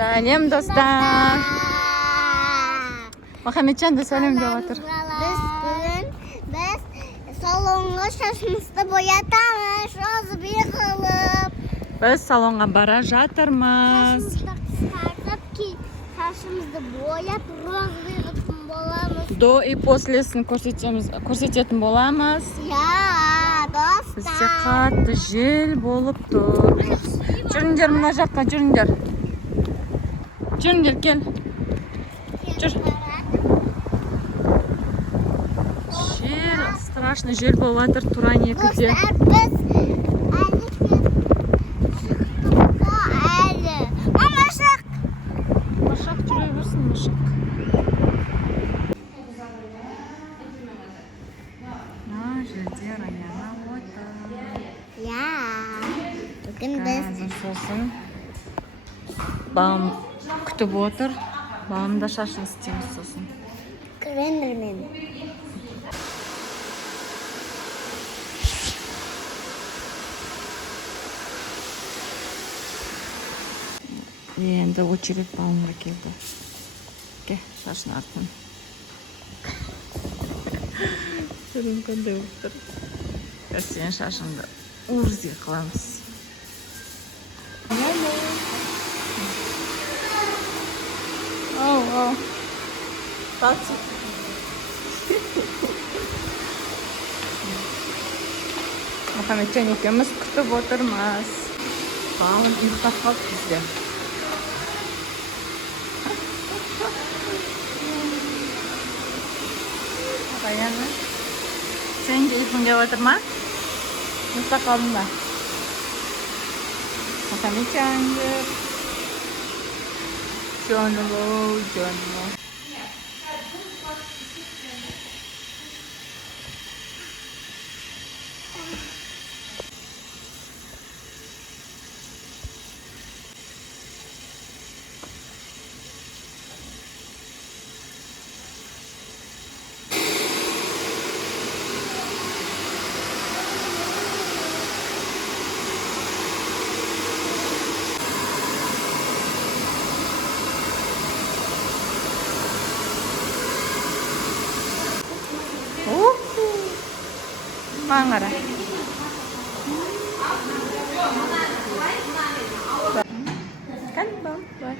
Сәлем достар. Махамеджан да сәлем деп отыр. Biz salonga şaşımızda boyatamiz, rozı bir kılıp. Biz salonga bara жатырмыз. Şaşımızda kıskartıp ki şaşımızda boyap rozı bir kılıp bolamız. До и послесін көрсететін боламыз. Ya Бізде dostlar. қатты жел болып тұр. Жүріңдер мына жаққа, жүріңдер. Жүріңдер, кел. Жүр. Жел, страшно жел болып жатыр Туран 2-де. Dostlar biz әлі. Мамашық. Машақ жүре берсін, машақ. Жерде Раяна отыр. Ya. Bugün biz Сосын бағым күтіп отыр. Бағым да шашын істейміз сосын. Кремермен. Енді очередь бағымға келді. Ке, шашын артын. Түрін қандай болып тұр. Сен шашыңды урзи қыламыз. Ау. Татсы. Махамеджан екеуміз күтіп отырмыз. Бағым ұйықтап қалды бізде. Раяна, сен де ұйқың келіп отыр ма? Ұйықтап қалдың ба? Махамеджан деп. Жонло. Маған қара. Kan bang, что?